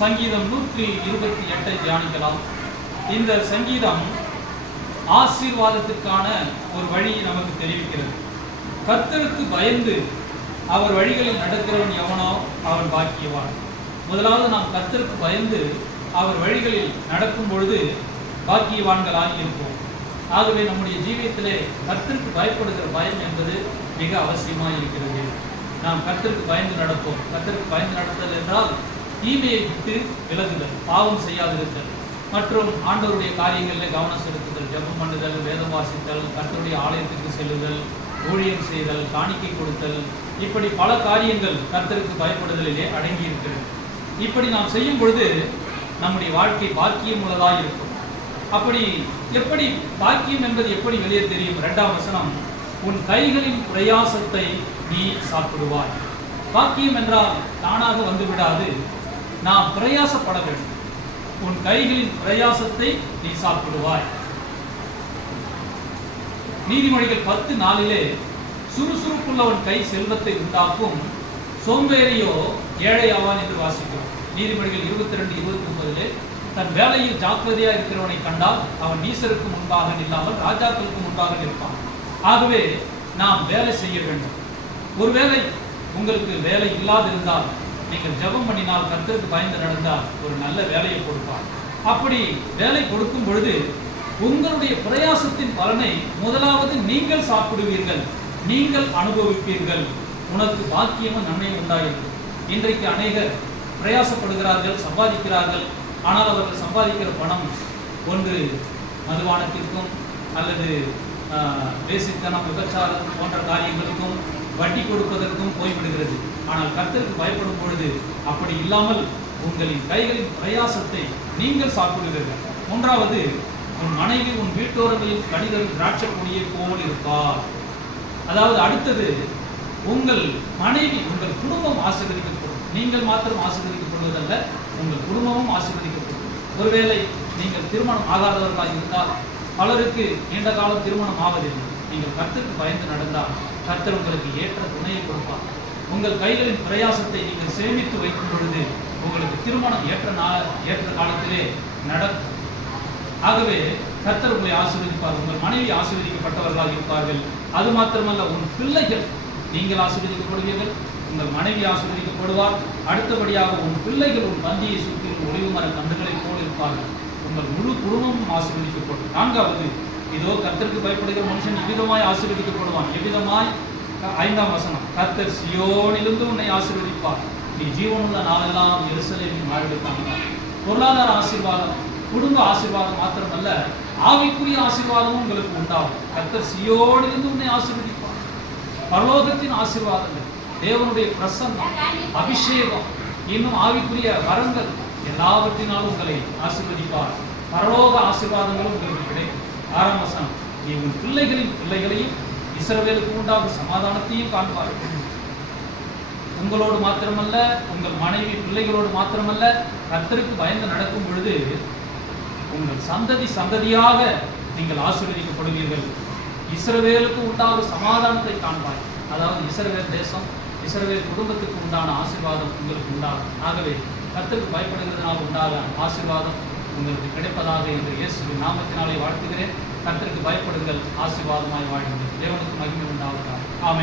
சங்கீதம் 128 தியானிக்கலாம். இந்த சங்கீதம் ஆசீர்வாதத்துக்கான ஒரு வழியை நமக்கு தெரிவிக்கிறது. கர்த்தருக்கு பயந்து அவர் வழிகளில் நடக்கிறவன் எவனோ அவன் பாக்கியவான். முதலாவது நாம் கர்த்தருக்கு பயந்து அவர் வழிகளில் நடக்கும் பொழுது பாக்கியவான்களாகி இருப்போம். ஆகவே நம்முடைய ஜீவியத்திலே கர்த்தருக்கு பயப்படுகிற பயம் என்பது மிக அவசியமாக இருக்கிறது. நாம் கர்த்தருக்கு பயந்து நடப்போம். கர்த்தருக்கு பயந்து நடத்தல் என்றால் தீமையை விட்டு விலகுதல், பாவம் செய்யாதிருத்தல், மற்றும் ஆண்டவருடைய காரியங்களில் கவனம் செலுத்துதல், ஜெபம் பண்ணுதல், வேதம் வாசித்தல், கர்த்தருடைய ஆலயத்துக்கு செல்லுதல், ஊழியம் செய்தல், காணிக்கை கொடுத்தல், இப்படி பல காரியங்கள் கர்த்தருக்கு பயப்படுதலிலே அடங்கி இருக்கிறது. இப்படி நாம் செய்யும் பொழுது நம்முடைய வாழ்க்கை பாக்கியம் உள்ளதாக இருக்கும். அப்படி எப்படி பாக்கியம் என்பது எப்படி வெளியே தெரியும்? 2ஆம் வசனம், உன் கைகளின் பிரயாசத்தை நீ சாப்பிடுவாய். பாக்கியம் என்றால் தானாக வந்து விடாது, நாம் பிரயாசப்பட வேண்டும். உன் கைகளின் பிரயாசத்தை நீ சாப்பிடுவாய். நீதிமொழிகள் 10:4 சுறுசுறுப்புள்ளவன் கை செல்வத்தை உண்டாக்கும், சோம்பேறியோ ஏழை ஆவான் என்று வாசிக்கிறோம். நீதிமொழிகள் 22:29 தன் வேலையில் ஜாக்கிரதையாக இருக்கிறவனை கண்டால் அவன் நீசருக்கு முன்பாக நில்லாமல் ராஜாக்களுக்கு முன்பாக நிற்பான். ஆகவே நாம் வேலை செய்ய வேண்டும். ஒருவேளை உங்களுக்கு வேலை இல்லாதிருந்தால் நீங்கள் ஜெபம் பண்ணினால், கர்த்தருக்கு பயந்து நடந்தால் ஒரு நல்ல வேலையை கொடுப்பார். அப்படி வேலை கொடுக்கும் பொழுது உங்களுடைய பிரயாசத்தின் பலனை முதலாவது நீங்கள் சாப்பிடுவீர்கள், நீங்கள் அனுபவிப்பீர்கள். உனக்கு பாக்கியமும் நன்மையும் உண்டாயிருக்கும். இன்றைக்கு அநேகர் பிரயாசப்படுகிறார்கள், சம்பாதிக்கிறார்கள். ஆனால் அவர்கள் சம்பாதிக்கிற பணம் ஒன்று மதுபானத்திற்கும் அல்லது வேசித்தனம், விபச்சாரம் போன்ற காரியங்களுக்கும் வட்டி கொடுப்பதற்கும் போய்விடுகிறது. ஆனால் கர்த்தருக்கு பயப்படும் பொழுது அப்படி இல்லாமல் உங்களின் கைகளின் பிரயாசத்தை நீங்கள் சாப்பிடுவீர்கள். 3வது, உன் மனைவி உன் வீட்டோரங்களில் கனிதரும் திராட்சை கொடியை போல் இருப்பார். அதாவது அடுத்தது, உங்கள் மனைவி, உங்கள் குடும்பம் ஆசீர்வதிக்கப்படும். நீங்கள் மாத்திரம் ஆசீர்வதிக்கப்படுவதல்ல, உங்கள் குடும்பமும் ஆசீர்வதிக்கப்படும். ஒருவேளை நீங்கள் திருமணம் ஆகாதவர்களாக இருந்தால், பலருக்கு நீண்ட காலம் திருமணம் ஆவதில்லை. நீங்கள் கர்த்தருக்கு பயந்து நடந்தால் கர்த்தர் உங்களுக்கு ஏற்ற துணையை கொடுப்பார். உங்கள் கைகளின் பிரயாசத்தை நீங்கள் சேமித்து வைக்கும் பொழுது உங்களுக்கு திருமணம் ஏற்ற காலத்திலே நடக்கும். ஆகவே கர்த்தர் உங்களை ஆசீர்வதிப்பார். உங்கள் மனைவி ஆசீர்வதிக்கப்பட்டவர்களாக இருப்பார்கள். அது மாத்திரமல்ல, உன் பிள்ளைகள், நீங்கள் ஆசீர்வதிக்கப்படுவீர்கள், உங்கள் மனைவி ஆசீர்வதிக்கப்படுவார். அடுத்தபடியாக உன் பிள்ளைகள் உன் பந்தியை சுற்றிலும் ஒளிவு மர கன்றுகளைப் போல் இருப்பார்கள். உங்கள் முழு குடும்பமும் ஆசீர்வதிக்கப்படும். 4வது, இதோ கர்த்தருக்கு பயப்படுகிற மனுஷன் இவ்விதமாய் ஆசீர்வதிக்கப்படுவான். எவ்விதமாய்? 5ஆம் வசனம், கர்த்தர் சியோனிலிருந்து உன்னை ஆசீர்வதிப்பார். நீ ஜீவனுள்ள நாளெல்லாம் எருசலேமின் வாழ்விற்கான பொருளாதார ஆசீர்வாதம், குடும்ப ஆசீர்வாதம் மாத்திரமல்ல, ஆவிக்குரிய ஆசீர்வாதமும் உங்களுக்கு உண்டாகும். கர்த்தர் சியோனிலிருந்து உன்னை ஆசீர்வதிப்பார். பரலோகத்தின் ஆசீர்வாதங்கள், தேவனுடைய பிரசன்னம், அபிஷேகம், இன்னும் ஆவிக்குரிய வரங்கள் எல்லாவற்றினாலும் உங்களை ஆசீர்வதிப்பார். பரலோக ஆசீர்வாதங்களும் உங்களுக்கு கிடைக்கும். 6ஆம் வசனம், நீ உன் பிள்ளைகளின் பிள்ளைகளையும் இஸ்ரவேலுக்கு உண்டாகும் சமாதானத்தையும் காண்பார்கள். உங்களோடு மாத்திரமல்ல, உங்கள் மனைவி பிள்ளைகளோடு மாத்திரமல்ல, கர்த்தருக்கு பயந்து நடக்கும் பொழுது உங்கள் சந்ததி சந்ததியாக நீங்கள் ஆசீர்வதிக்கப்படுவீர்கள். இஸ்ரவேலுக்கு உண்டாகும் சமாதானத்தை காண்பாய். அதாவது இஸ்ரவேல் தேசம், இஸ்ரவேல் குடும்பத்துக்கு உண்டான ஆசீர்வாதம் உங்களுக்கு உண்டாகும். ஆகவே கர்த்தருக்கு பயப்படுகிறதுனால் உண்டாக ஆசீர்வாதம் உங்களுக்கு கிடைப்பதாக என்று இயேசுவின் நாமத்தினாலே வாழ்த்துகிறேன். கர்த்தருக்கு பயப்படுங்கள், ஆசீர்வாதமாய் வாழுங்கள். தேவனுக்கு மகிமை உண்டாவதாக. ஆமென்.